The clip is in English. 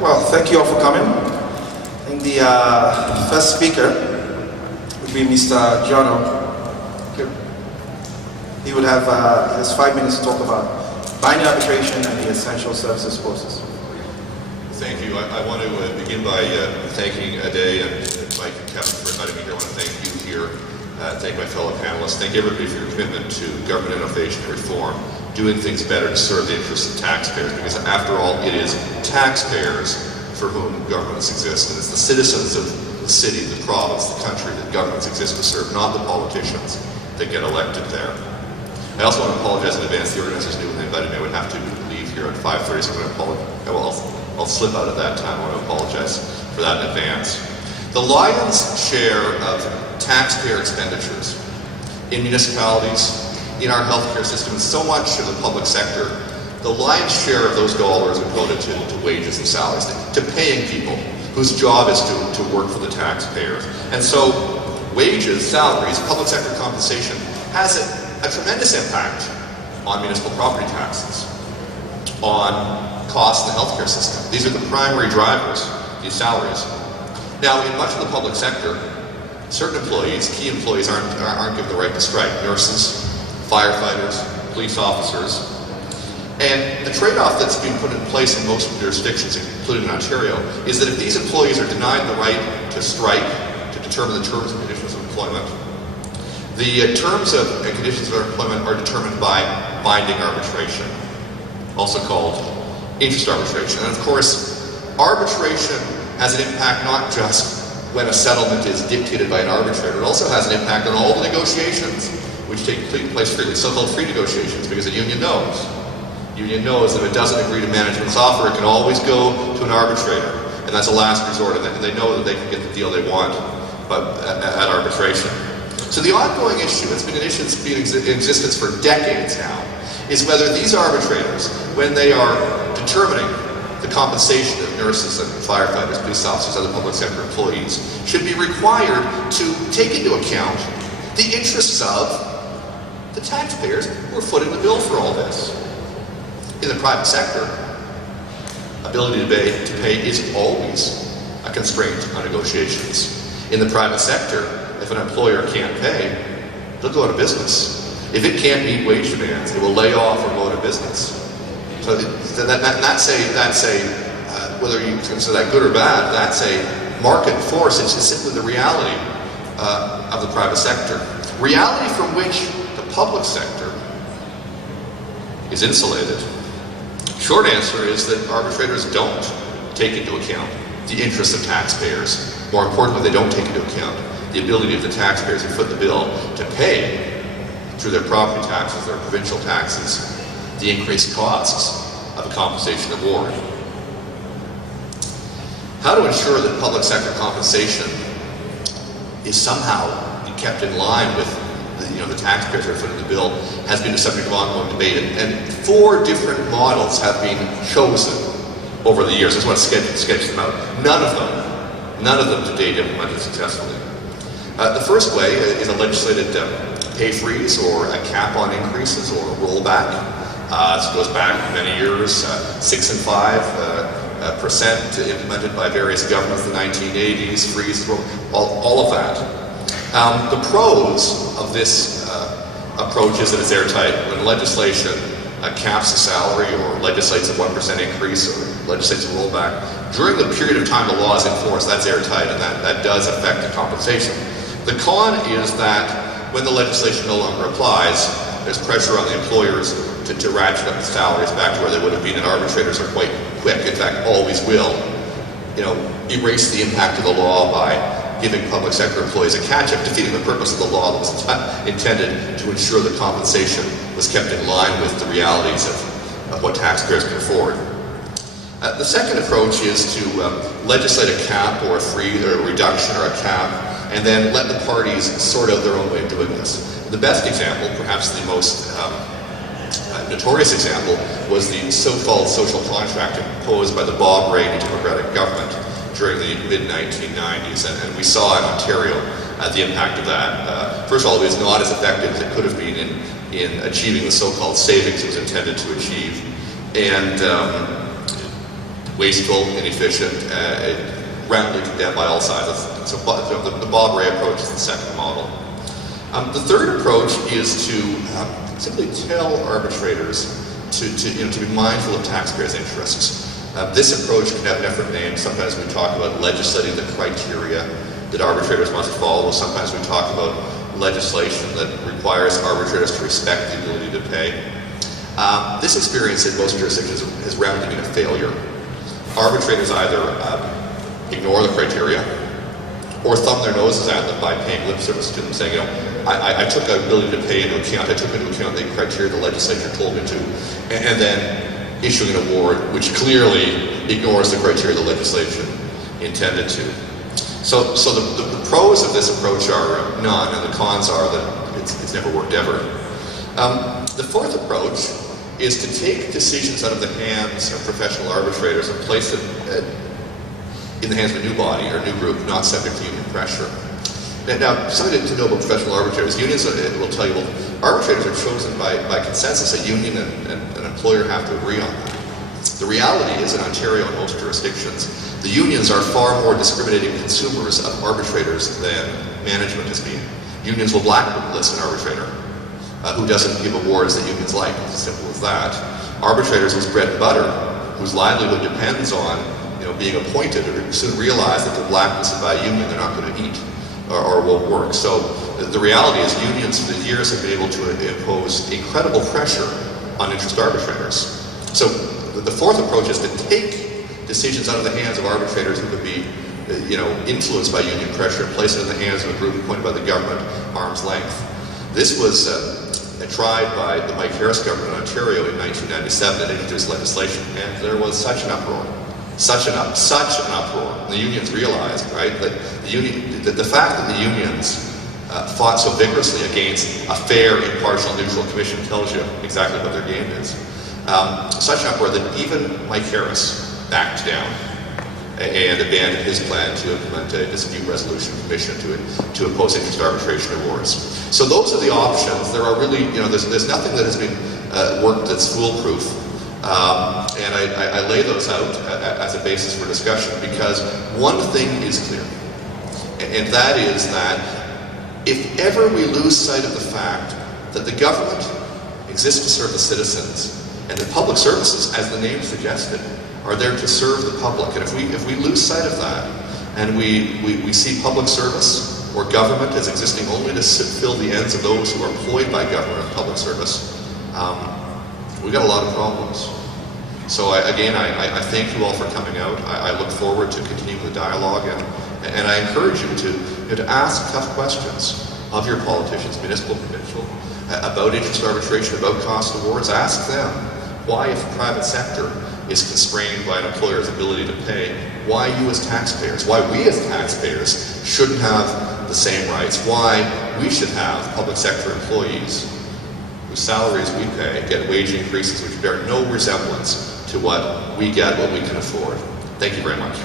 Well, thank you all for coming. And the first speaker would be Mr. Giorno. He would have he has 5 minutes to talk about binding arbitration and the essential services process. Thank you. I want to begin by thanking Ade and Mike and Kevin for inviting me here. I want to thank you here. Thank my fellow panelists. Thank everybody for your commitment to government innovation and reform, doing things better to serve the interests of taxpayers, because after all, it is taxpayers for whom governments exist, and it's the citizens of the city, the province, the country that governments exist to serve, not the politicians that get elected there. I also want to apologize in advance. The organizers knew when they invited me I would have to leave here at 5:30, so I'm going to apologize. I'll slip out at that time. I want to apologize for that in advance. The lion's share of taxpayer expenditures in municipalities, in our healthcare system, and so much of the public sector, the lion's share of those dollars are devoted to wages and salaries, to paying people whose job is to work for the taxpayers. And so wages, salaries, public sector compensation has a tremendous impact on municipal property taxes, on costs in the healthcare system. These are the primary drivers, these salaries. Now, in much of the public sector, certain employees, key employees, aren't given the right to strike. Nurses, firefighters, police officers. And the trade-off that's being put in place in most jurisdictions, including in Ontario, is that if these employees are denied the right to strike, to determine the terms and conditions of employment, the terms and conditions of their employment are determined by binding arbitration, also called interest arbitration. And of course, arbitration has an impact not just when a settlement is dictated by an arbitrator, it also has an impact on all the negotiations which take place freely, so-called free negotiations, because the union knows. The union knows that if it doesn't agree to management's offer, it can always go to an arbitrator, and that's a last resort, and they know that they can get the deal they want at arbitration. So the ongoing issue, it's been an issue that's been in existence for decades now, is whether these arbitrators, when they are determining the compensation of nurses and firefighters, police officers, other public sector employees, should be required to take into account the interests of the taxpayers who are footing the bill for all this. In the private sector, ability to pay is always a constraint on negotiations. In the private sector, if an employer can't pay, they'll go out of business. If it can't meet wage demands, it will lay off or go out of business. So that's a whether you consider that good or bad, that's a market force. It's just simply the reality of the private sector. Reality from which the public sector is insulated. Short answer is that arbitrators don't take into account the interests of taxpayers. More importantly, they don't take into account the ability of the taxpayers who foot the bill to pay through their property taxes, their provincial taxes, the increased costs of a compensation award. How to ensure that public sector compensation is somehow kept in line with the taxpayers who are footing the bill has been the subject of ongoing debate, and 4 different models have been chosen over the years. I just want to sketch them out. None of them to date implemented successfully. The first way is a legislated pay freeze, or a cap on increases, or a rollback. This goes back many years, 6 and 5% implemented by various governments in the 1980s, freeze, all of that. The pros of this approach is that it's airtight. When legislation caps a salary, or legislates a 1% increase, or legislates a rollback, during the period of time the law is in force, that's airtight, and that does affect the compensation. The con is that when the legislation no longer applies, there's pressure on the employers to ratchet up the salaries back to where they would have been, and arbitrators are quite quick, in fact always will, erase the impact of the law by giving public sector employees a catch-up, defeating the purpose of the law that was intended to ensure that compensation was kept in line with the realities of what taxpayers can afford. The second approach is to legislate a cap, or a reduction, or a cap, and then let the parties sort out their own way of doing this. The best example, perhaps the most notorious example, was the so-called social contract imposed by the Bob Rae Democratic government during the mid-1990s, and we saw in Ontario the impact of that. First of all, it was not as effective as it could have been in achieving the so-called savings it was intended to achieve, and wasteful, inefficient, roundly condemned by all sides. So the Bob Ray approach is the second model. The third approach is to simply tell arbitrators to be mindful of taxpayers' interests. This approach can have different names. Sometimes we talk about legislating the criteria that arbitrators must follow. Sometimes we talk about legislation that requires arbitrators to respect the ability to pay. This experience in most jurisdictions has roundly been a failure. Arbitrators either ignore the criteria or thumb their noses at them by paying lip service to them, saying, I took our ability to pay into account, I took into account the criteria the legislature told me to, and then issuing an award which clearly ignores the criteria the legislation intended to. So the pros of this approach are none, and the cons are that it's never worked ever. The fourth approach is to take decisions out of the hands of professional arbitrators and place them in the hands of a new body or a new group, not subject to union pressure. Now, something to know about professional arbitrators. Unions will tell you, well, arbitrators are chosen by consensus. A union and an employer have to agree on that. The reality is, in Ontario and most jurisdictions, the unions are far more discriminating consumers of arbitrators than management has been. Unions will blacklist an arbitrator who doesn't give awards that unions like. It's as simple as that. Arbitrators whose bread and butter, whose livelihood depends on being appointed, or soon realize that they're blacklisted by a union, they're not going to eat or won't work. So the reality is unions for the years have been able to impose incredible pressure on interest arbitrators. So the fourth approach is to take decisions out of the hands of arbitrators who could be influenced by union pressure and place it in the hands of a group appointed by the government, arm's length. This was tried by the Mike Harris government in Ontario in 1997 and introduced legislation, and there was such an uproar. Such an uproar. The unions realized, right, that the fact that the unions fought so vigorously against a fair, impartial, neutral commission tells you exactly what their game is. Such an uproar that even Mike Harris backed down and abandoned his plan to implement a dispute resolution commission to impose interest arbitration awards. So those are the options. There are really, there's nothing that has been worked that's foolproof. And I lay those out as a basis for discussion because one thing is clear, and that is that if ever we lose sight of the fact that the government exists to serve the citizens and that public services, as the name suggested, are there to serve the public, and if we lose sight of that and we see public service or government as existing only to fill the ends of those who are employed by government and public service, we've got a lot of problems. So I thank you all for coming out. I look forward to continuing the dialogue, and I encourage you to ask tough questions of your politicians, municipal, provincial, about interest arbitration, about cost awards. Ask them why, if the private sector is constrained by an employer's ability to pay, why you as taxpayers, why we as taxpayers shouldn't have the same rights, why we should have public sector employees whose salaries we pay get wage increases which bear no resemblance to what we get, what we can afford. Thank you very much.